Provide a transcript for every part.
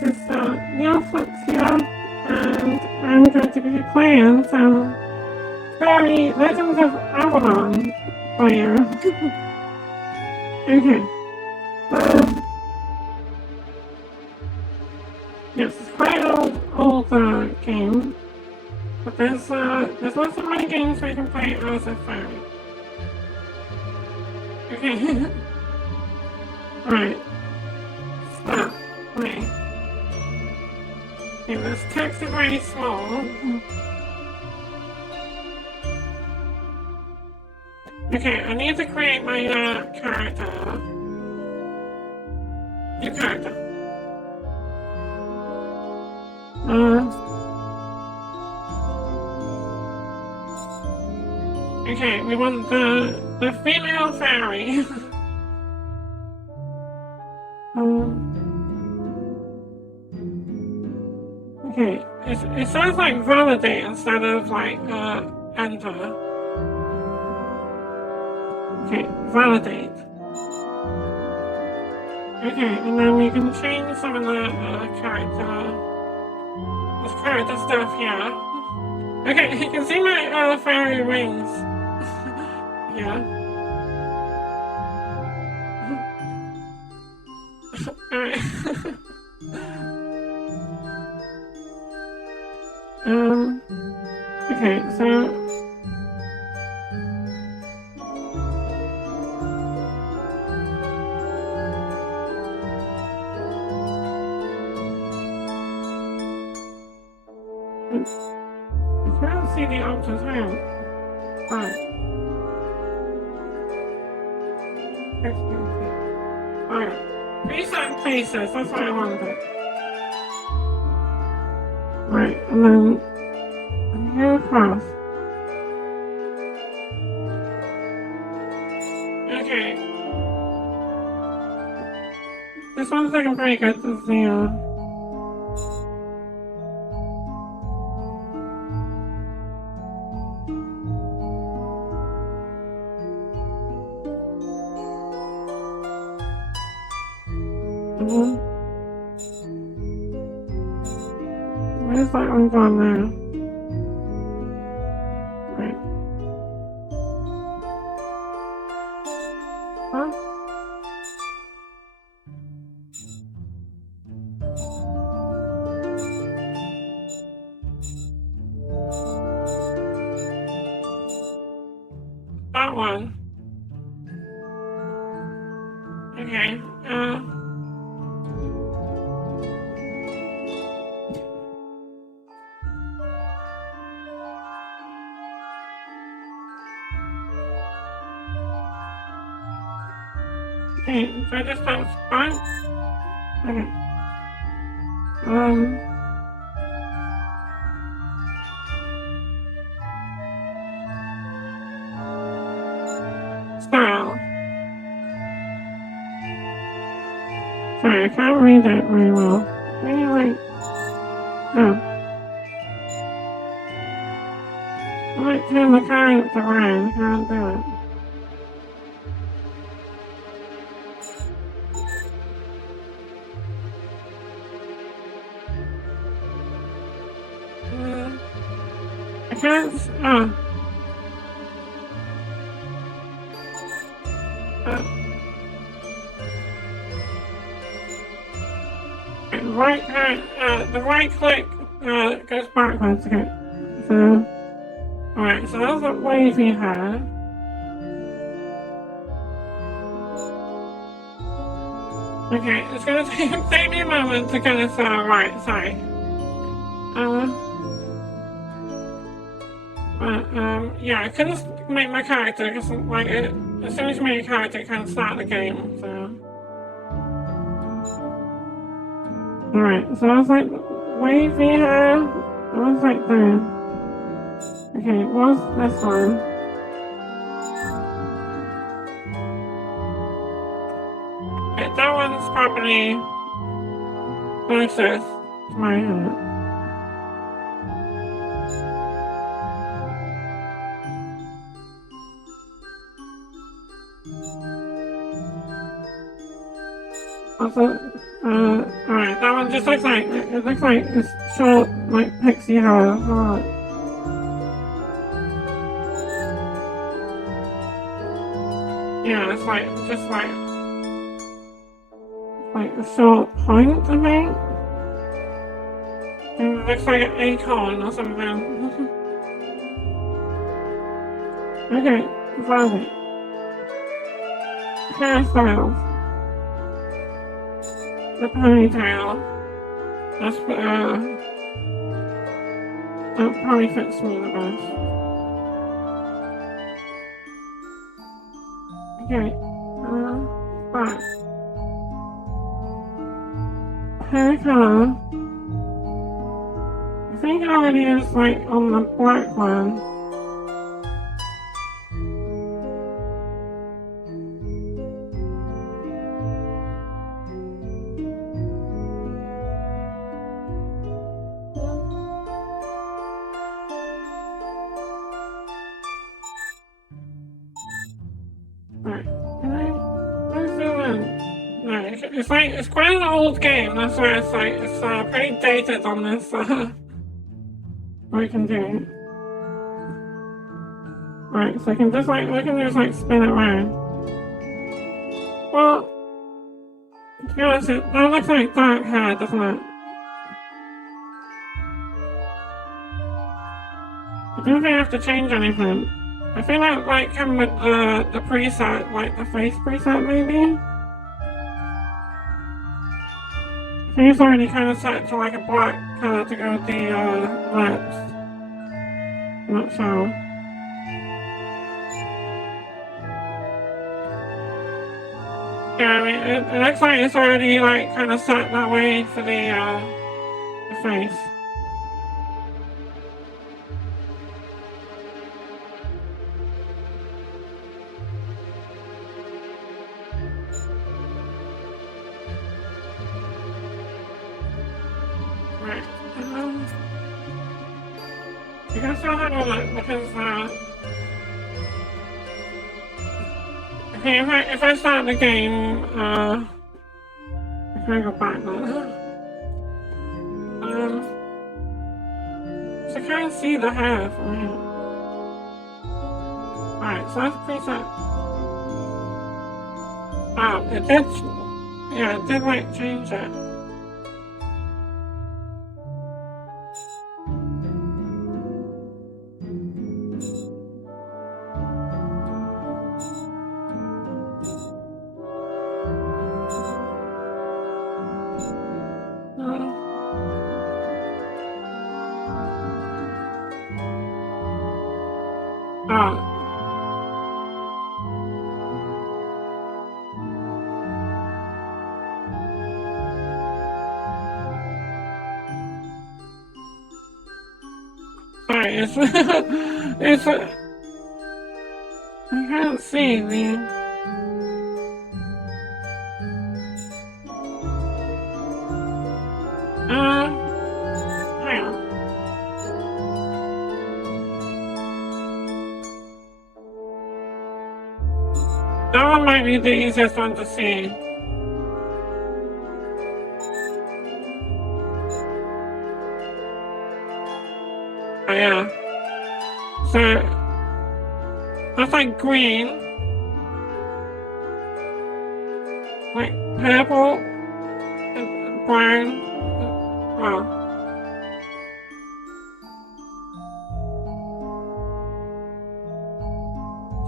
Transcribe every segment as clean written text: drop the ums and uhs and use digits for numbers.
this is Netflix here, and I'm going to be playing some Fairy-Legends of Avalon for you. Okay. Yes, it's quite an old game, but there's lots of many games where you can play as a fairy. Okay. Alright. Start. Play. Okay, this text is very small. Okay, I need to create my character. New character. Okay, we want the female fairy. Okay, it sounds like validate instead of like enter. Okay, validate. Okay, and then we can change some of the character stuff here. Okay, you can see my fairy wings. Yeah. Alright. Okay, so I can't see the options. Hang on. Alright. Alright. Reset places, that's what I wanted. Right, and then here across. Okay. This one's looking pretty good to see. Where's that one gone now? Right. Huh? That one. Okay. Okay, so I just press fine. Okay. Style. Sorry, I can't read that very well. Maybe like, oh. I might turn the character around, I can't do it. I can't, the right click goes backwards. Okay, so alright, so that's what wavy had. Okay, it's gonna take me a moment to kind of right, sorry. Yeah, I couldn't make my character because like as soon as you make a character, it kind of start the game. So. Alright, so I was like, wavy hair. I was like there. Okay, what's this one? Okay, that one's probably closest to my head. Also, alright, that one just looks like, it looks like it's short, like pixie hair. Alright. Yeah, it's like, just like a short point, I think. And it looks like an acorn or something. Okay, Violet. Hairstyles. The ponytail. That's, that probably fits me the best. Okay, black. Hair color. I think it already is like on the black one. It's like, it's quite an old game, that's why it's like, it's pretty dated on this, what we can do. Right, so I can just like, we can just like spin it around. Well, to be honest, that looks like dark hair, doesn't it? I don't think I have to change anything. I feel like come with the preset, like the face preset maybe? I think it's already kind of set to like a black colour to go with the lips. I'm not sure. Yeah, I mean, it looks like it's already like kind of set that way for the face. Right. You can still have a look because okay, if I start the game, if I go back now, so I can't see the hair from here. Alright, so that's preset. Oh, it did, yeah, it did like change it. Oh. Sorry, it's I can't see the. Hang on. That one might be the easiest one to see. Oh yeah. So that's like green, like purple, and brown. Well,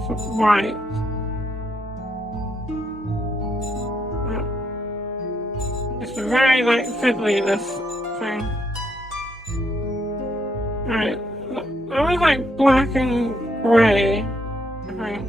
so white. It's very like fiddly, this thing. Alright, that was like black and grey, I think.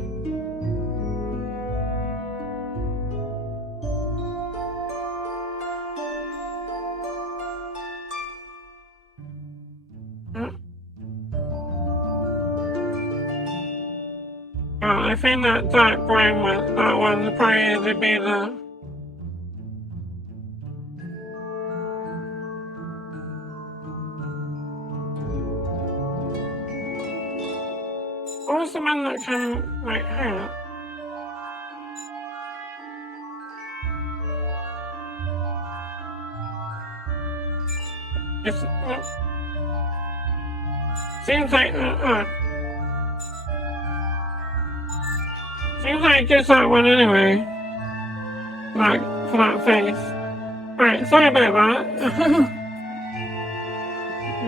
I think that dark brown one, that one would probably be the. What was the one that came like here? It's, seems like, seems like just that one anyway. Like, for that face. Alright, sorry about that.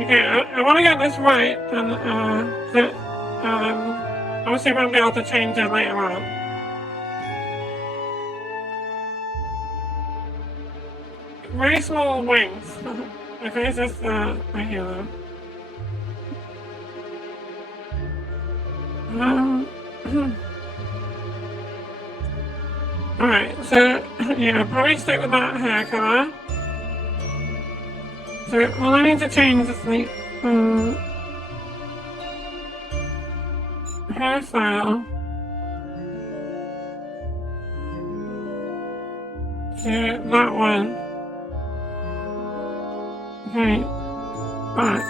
Okay, I want to get this right, and, obviously I won't be able to change it later on. Very small wings. My face is, right here though. Alright, so, yeah, I'll probably stick with that hair color. So, all I need to change is the, hairstyle to that one. Okay, back.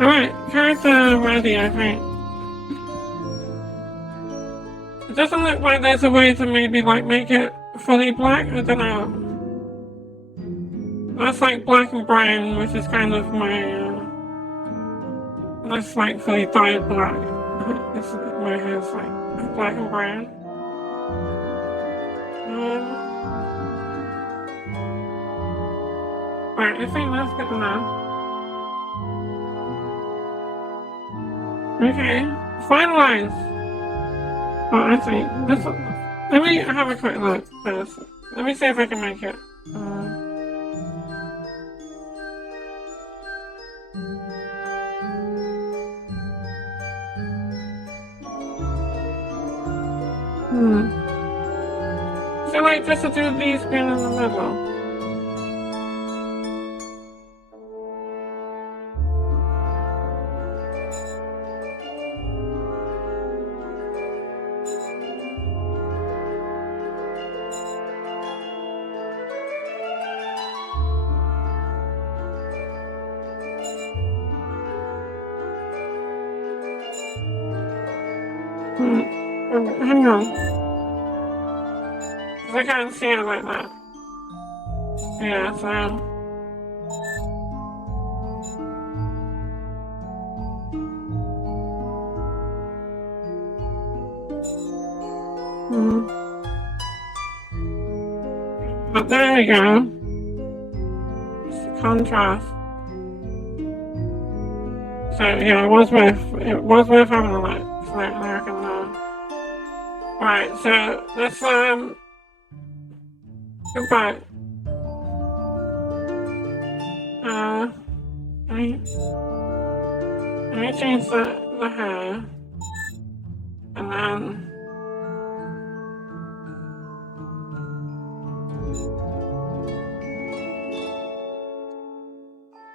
Alright, character ready, I think. It doesn't look like there's a way to maybe like make it fully black, I don't know. That's like black and brown, which is kind of my, that's like fully dyed black. My hair's like black and brown. Right, I think that's good enough. Okay, finalize. Oh, actually, this. Let me have a quick look first. Let me see if I can make it. So like just to do these being in the middle. Hang on. Because I can't see it like that. Yeah, so. But there we go. It's the contrast. So yeah, it was worth having a look. So I can right, so let's go back. Let me change the hair, and then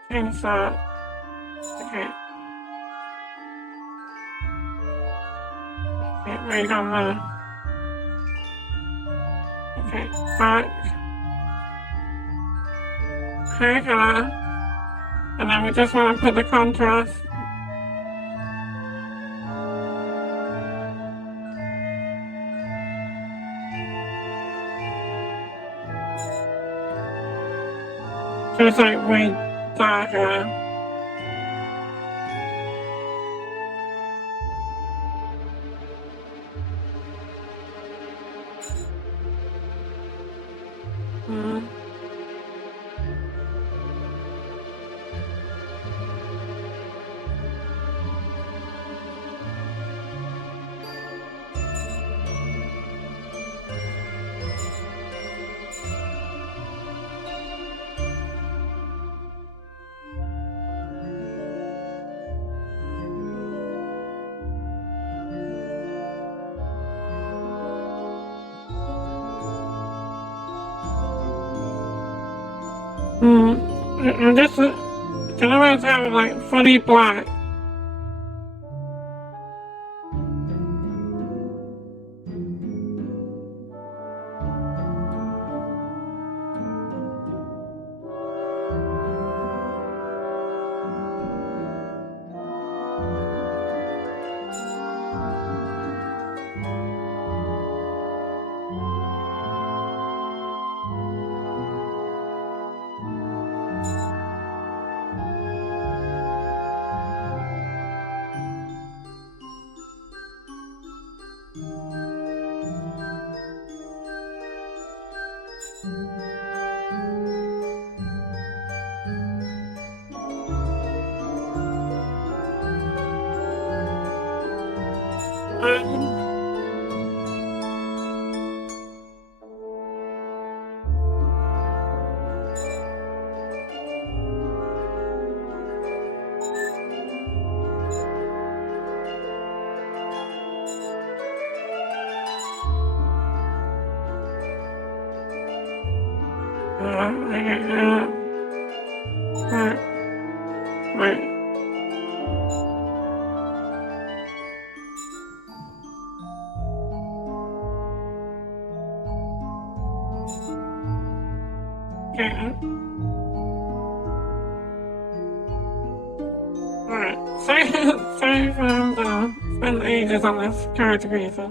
change that. Okay. Okay, right on there. Okay, back. Hair color. And then we just want to put the contrast. So it's like way darker. And this is, can I always have like fully black? Right. Okay. Alright. Sorry for him to spend ages on this character creator.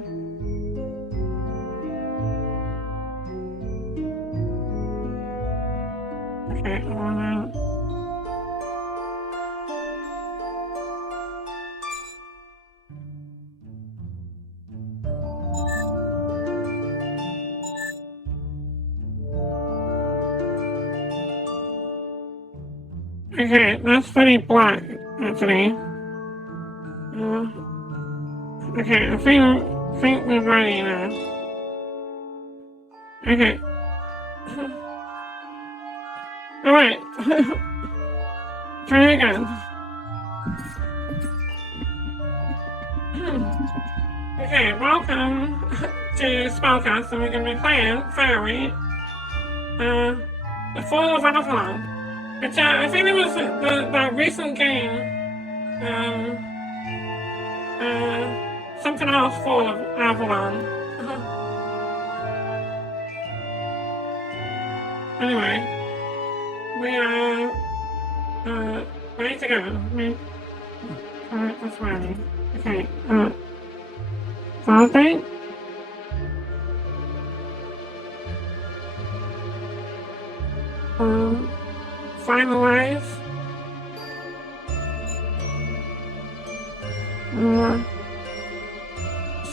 Okay, I wanna... Okay, that's pretty black, actually. Okay, I think we're ready now. Okay. Alright. Try again. Okay, welcome to SpellCast, and we're going to be playing Fairy, the Fall of Avalon. Which, I think it was that recent game, something else Fall of Avalon. Anyway, we are, ready to go. Alright, that's ready. Okay, Validate. Finalize.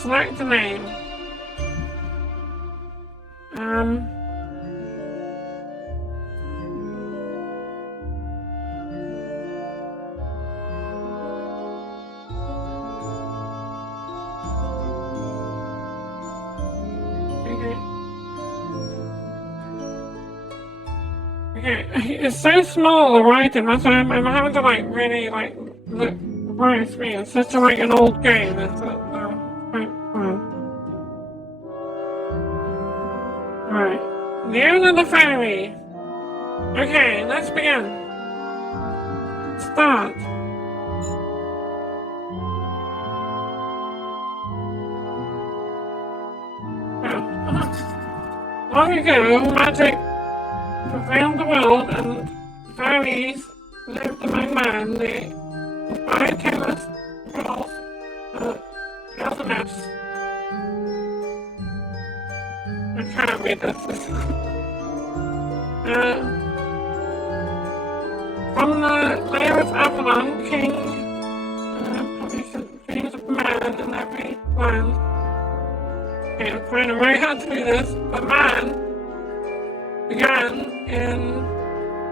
Select the name. Okay, it's so small the writing, that's why I'm having to like really like look right at me. It's such a, like an old game. It's quite fun. Right. Leona the Fairy. Okay, let's begin. Start. Long ago, magic prevailed the world, and fairies lived among men. The biochemist rules the mess. I can't read this. From the lair of Avalon, king published dreams of man in every land. Okay, I'm trying very hard to do this, but man began in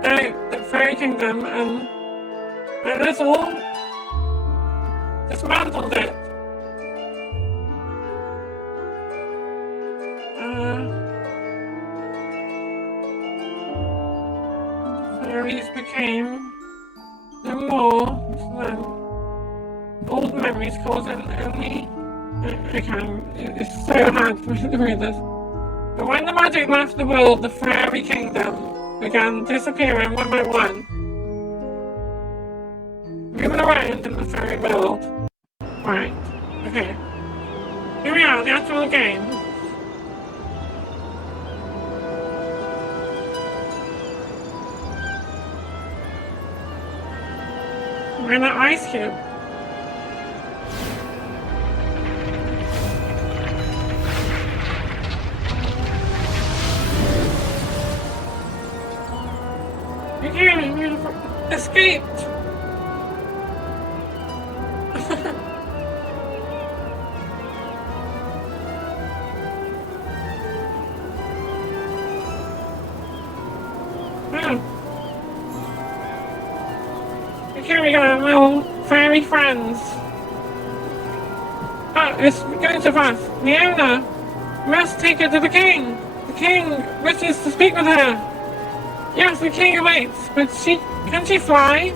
the fairy kingdom, and a little dismantled it. Fairies became no more, old memories causing only. It's so hard for me to read this. But when the magic left the world, the fairy kingdom began disappearing one by one, moving around in the fairy world. Right, okay. Here we are, the actual game. We're in an ice cube. You escaped! Here we go, little fairy friends. Oh, it's going so fast. Leona, we must take her to the king. The king wishes to speak with her. Yes, the king awaits, but can she fly?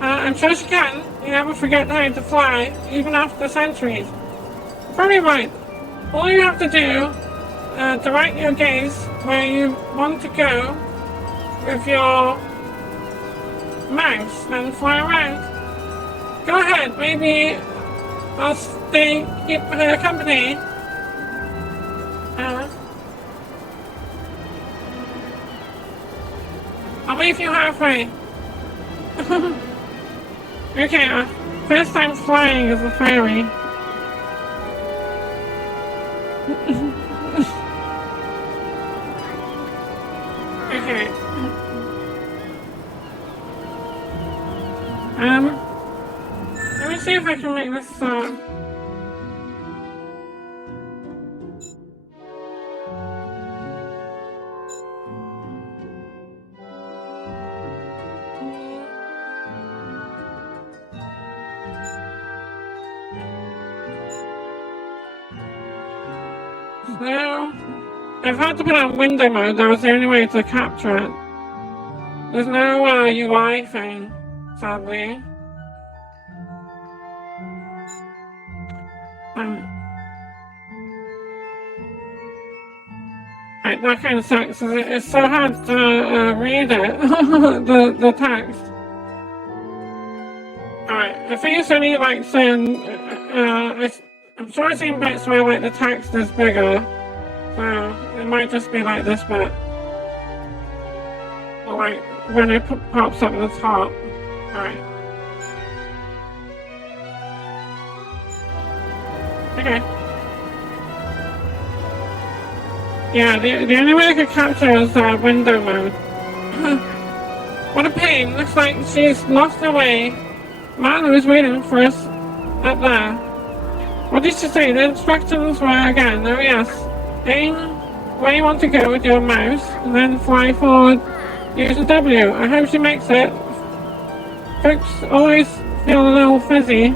I'm sure she can. You never forget how to fly, even after centuries. Probably right. All you have to do direct your gaze where you want to go with your mouse and fly around. Go ahead, maybe I'll keep her company. I'll leave you halfway. Okay, first time flying as a fairy. Okay. Let me see if I can make this So, I've had to put on window mode. That was the only way to capture it. There's no UI thing, sadly. Right, that kind of sucks. It's so hard to read it, the text. Alright, I think it's only like saying, I'm sure I've seen bits where like the text is bigger, so it might just be like this bit. Or like when it pops up at the top. Alright. Okay. Yeah, the only way I could capture is window mode. What a pain, looks like she's lost her way. Man was waiting for us up there. What did she say? The instructions were again, oh yes. Aim where you want to go with your mouse, and then fly forward. Use a W. I hope she makes it. Folks always feel a little fuzzy.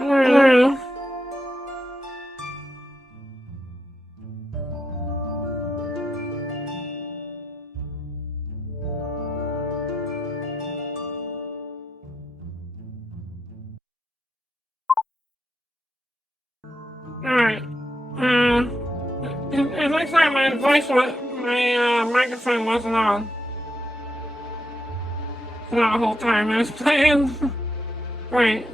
Alright. It looks like my microphone wasn't on for that whole time I was playing. Wait.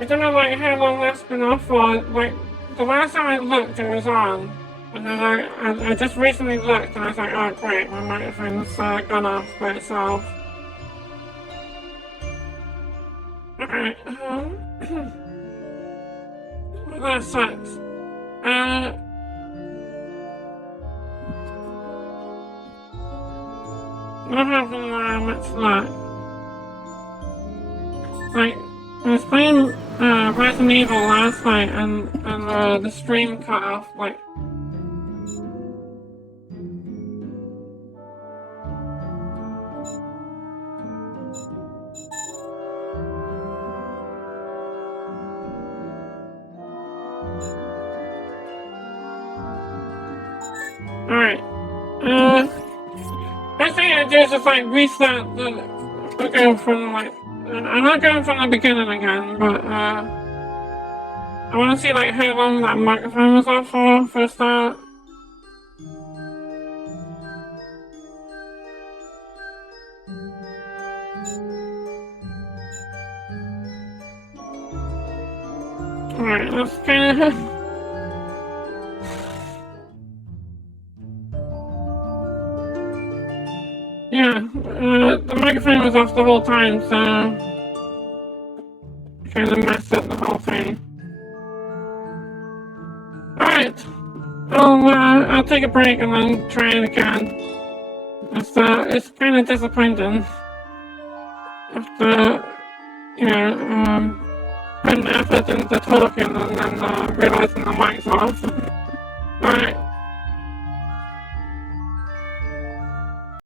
I don't know like how long that's been off for. Like the last time I looked, it was on, and then I just recently looked, and I was like, oh great, my microphone's gone off by itself. Alright. That sucks. Not having much luck. Like, I was playing Resident Evil last night and the stream cut off, like... Alright. Best thing I do is just like restart the go from like... I'm not going from the beginning again, but I want to see like how long that microphone was off for a start. Alright, that's kind of... Yeah, the microphone was off the whole time, so... kind of messed up the whole thing. Alright, I'll take a break and then try it again. It's kind of disappointing. After, you know, putting effort into talking and then realizing the mic's off. Alright.